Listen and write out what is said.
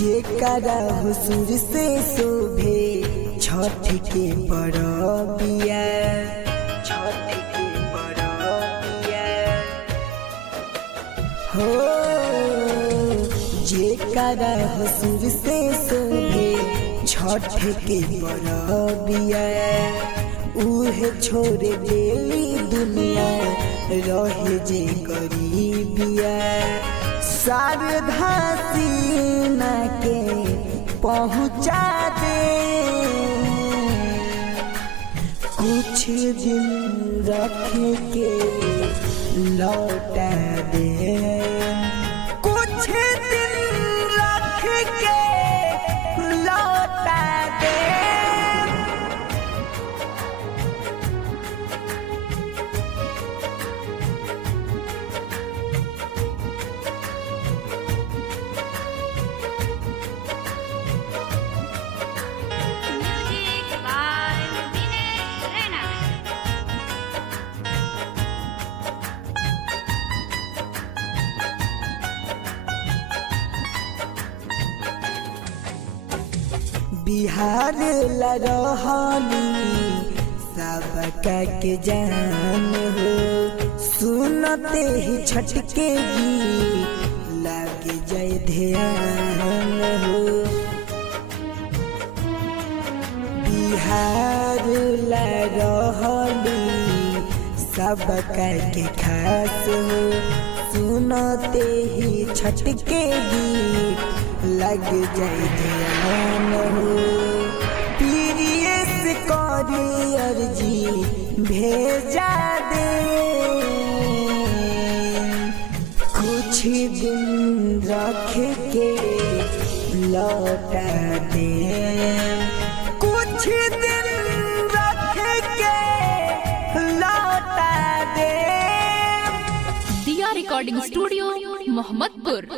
जेकरा हुसूर से शोभे छठ के परबिया, छठ के परबिया हो। जेकरा हुसूर से शोभे छठ के परबिया, उहे छोड़ देली दुनिया रहे जे गरीबिया। शारदा सीना के पहुँचा दे, कुछ दिन रख के लौटा दे, कुछ दिन रख के लौटा दे। बिहार लरहानी सबका के जान हो, सुनते ही छटके गीत लग जाए ध्यान हो। बिहार लरहानी सबका के खास हो, सुनते ही छटके गीत लग जाए ध्यान हो। पीरियस करियर जी भेजा दे, कुछ दिन रख के लौटा दे, कुछ दिन रख के लौटा दे। दिया रिकॉर्डिंग स्टूडियो मोहम्मदपुर।